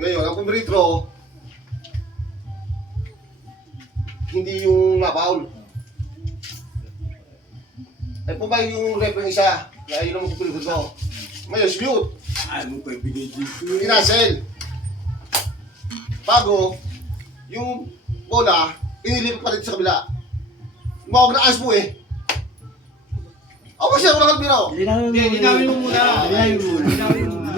Ngayon, ang pumeritro, hindi yung na-foul. Ay po ba yung referee isa na yun ang pumeritro? Ngayon, shoot. Ano pa ibigay dito? Kinasel. Bago, yung bola, inilipat pa rin sa kabila. Mawag na as mo eh. O kasi ako nakagmino. Linawin mo muna.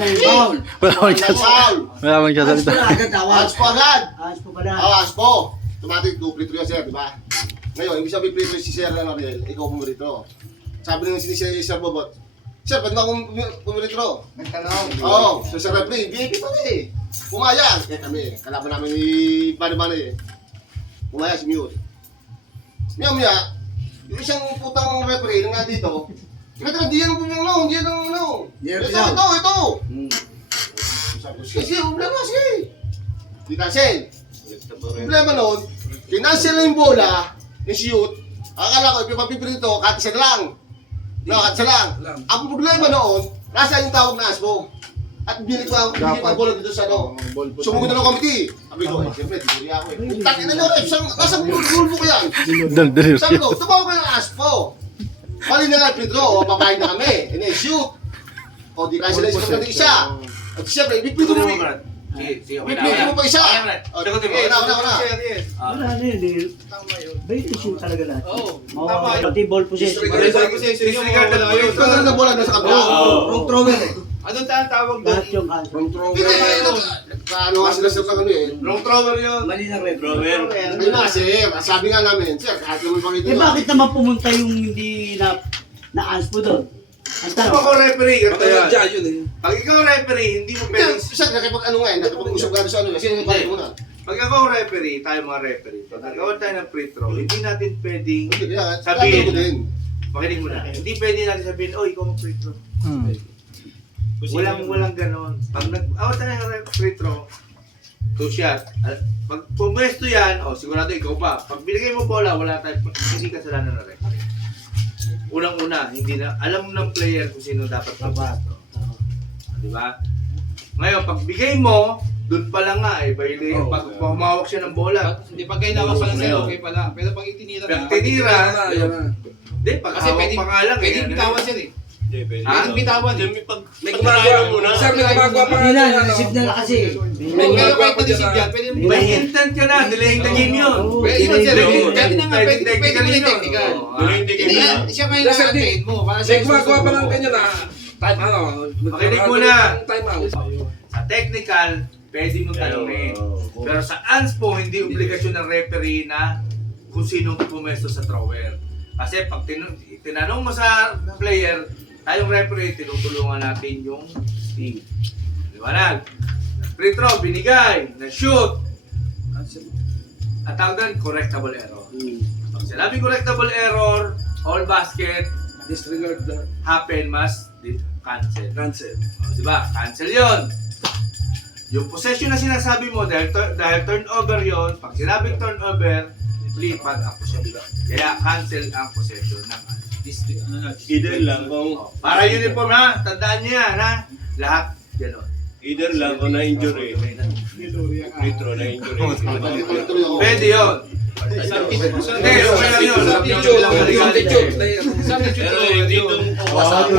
Foul. Wala akong chance. Foul. Wala akong chance salita. As po agad. Ayos po pala. As po. Automatic, 2-3 yan, sir, di ba? Ngayon, ibig sabihin free throw si Sir Ariel, ikaw pumirito. Sabi ng sinisir si Sir Bobot, Sir, pwede ba akong pumirito? Nagtanong. Oo, so Sir Referee, VIP pa eh. Pumayag. Eh kami, kalaban namin ni Bani-Bani eh. Pumayag si Mute. Maya, yung isang putang referee na nga dito, diyan mo ano, diyan mo ano. Ito. Sabi ko, sige, problema, sige. Di cancel. Problema noon, kinansel na yung bola, yung shoot, akala ko, ipapipirito, katisa lang. No, katisa lang. Ang problema noon, nasa yung tawag na aspo. At binig ko ang bola dito sa ano. Sumugod na ng committee. Sabi ko, siyempre, hindi ako eh. Takin na nyo, Reps, nasa rule book yan. Sabi ko, tumawag ko ng aspo. Mali na nga, Pedro, o papahin na kami. And then shoot. O di cancel na yung isa. At siyempre, ipipito mo. Ipipito mo pa isa. Wala na yun eh. Very issue talaga lahat. Pati ball possession. Disregard na yun. Ito na bola nasa kabila. Wrong thrower eh. Anong tawag doon? Lahat yung cancel. Wrong thrower. Ano nga sila sa ano eh. Wrong thrower yun. Mali na red. Ayun na kasi, sabi nga namin, sir, kahit naman pakita Eh bakit naman pumunta yung hindi na-ans po doon? Ang Kung tanong. ako referee, ganito yan. Pag ikaw referee, hindi mo pwedeng... Sir, nakipag ano nga eh, nakipag-usap nga sa ano, kasi yung balik muna. Pag ako referee, tayo mga referee, pag nagawa tayo ng free throw, hindi natin pwedeng Kaya, sabihin, ko din. makinig mo na, hindi pwede natin sabihin, oh, ikaw mag free throw. Walang ganon. Pag nag-awat tayo ng free throw, two shot. Pag pumwesto yan, oh, sigurado ikaw pa. Pag binigay mo bola, wala tayo, hindi kasalanan na referee. Unang-una, hindi na, alam ng player kung sino dapat mag-free. Di ba? Ngayon, pag bigay mo, doon pa lang nga eh, pag humawak siya ng bola. Hindi pag kayo nawak pa lang sa'yo, okay pala. Pero pag itinira Pag tinira, hindi, pag kasi hawak pwede, pa nga lang. pwede eh, bitawan siya eh. Ha? Pwede bitawan eh. May gumagawa muna. Sir, may gumagawa pa Hindi na, receive na kasi. Kung kayo kahit na-receive yan, pwede mo. May instant ka na, delaying the game yun. Pwede yun sir, Delay- pwede naman, pwede mo yung technical. Hindi yan, siya may nakatrain mo. May gumagawa pa lang ganyan na time Makinig muna. Time out. Sa technical, pwede mo tanongin. Pero sa ANSPO, hindi obligasyon ng referee na kung sino pumesto sa thrower. Kasi pag tinanong mo sa player, tayong referee, tinutulungan natin yung team. Liwanag. Free throw, binigay, na-shoot. At tawag doon, correctable error. Pag sinabing correctable error, all basket, Disregard the happen, must cancel. cancel. Diba? Cancel yon. Yung possession na sinasabi mo, dahil turnover yon, pag sinabing turnover, lipat ang possession. Kaya cancel ang possession ng Either lang kung para uniform ha, tandaan niyo yan ha. Lahat gano'n. either lang kung na-injury. Free throw na injury. Pwede yun. Hindi, okay lang yun. Substitute. Substitute lang. Substitute. Pero hindi itong